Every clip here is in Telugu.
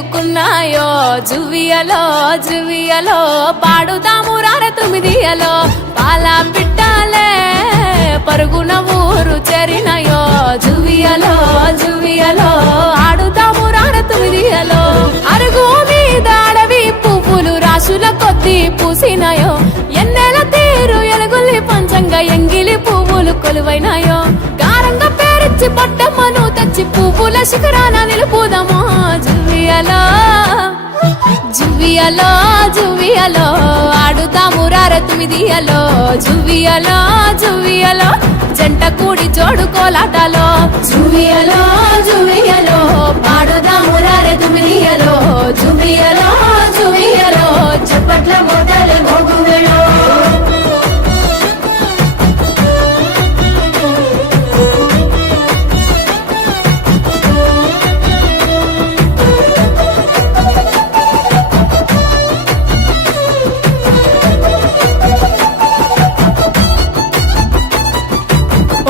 మేలుకున్నాయో జువియలో జువియలో పాడుదాము రార తుమిదియలో పాల పిట్టాలే పరుగున ఊరు చేరినయో జువియలో జువియలో ఆడుదాము రార తుమిదియలో అరుగు మీద అడవి పువ్వులు రాసుల కొద్ది పూసినాయో ఎన్నెల తీరు ఎలుగుల్లి పంచంగా ఎంగిలి పువ్వులు కొలువైనాయో గారంగా పేరిచ్చి పట్టమ్మను తెచ్చి పువ్వుల శిఖరాన నిలుపుదమో జువియలో జువియలో జువియలో ఆడుతాము రార తుమిదియలో జువియలో జువియలో జంట కూడి జోడు కోలాటలో జువియలో జువియలో పాడుదాము రార తుమిదియలో జువియలో జువియలో చప్పట్ల మోతల మోగువేళో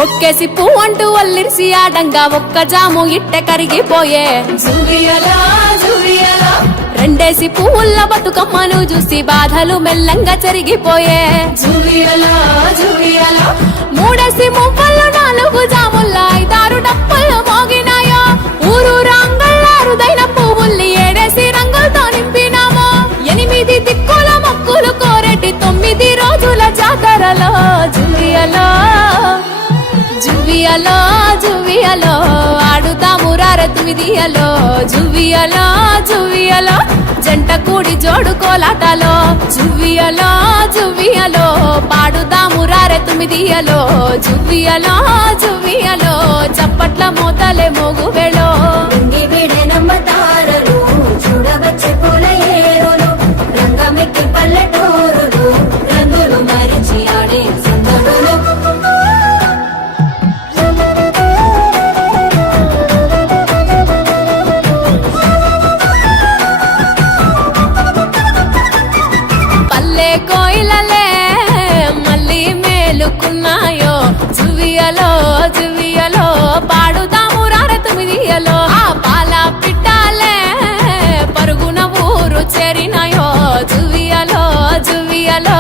ఒక్కేసి పువ్వంటూ వల్లిరిసి ఆడంగా ఒక్క జాము ఇట్టె కరిగిపోయే జువియలో జువియలో రెండేసి పువ్వుల్ల బతుకమ్మను చూసి బాధలు మెల్లంగా చెరిగిపోయే జువియలో జువియలో మూడేసి మువ్వలు నాలుగు జాముల్ల ఐదారు డప్పులు మోగినాయో ఊరు రంగళ్ళారుదైన పువ్వుల్ని ఏడేసి రంగులతో నింపినామో ఎనిమిది దిక్కుల మొక్కులు కోరెటి 9 రోజుల జాతరలో జువియలో జువియలో జువియలో ఆడుతాము రార తుమిదియలో జువియలో జువియలో జంట కూడి జోడు కోలాటలో జువియలో జువియలో పాడుదాము రార తుమిదియలో జువియలో జువియలో చప్పట్ల మోతలే మోగువేళో నమ్మతారలు చూడవచ్చే పూల ఏరులు రంగమెక్కి పల్లెటూరులు రంగులు మరిచి ఆడే సందడులు కోయిలలే మళ్ళీ మేలుకున్నాయో జువియలో జువియలో పాడుదాము రార తుమిదియలో ఆ పాల పిట్టాలే పరుగున ఊరు చేరినాయో జువియలో జువియలో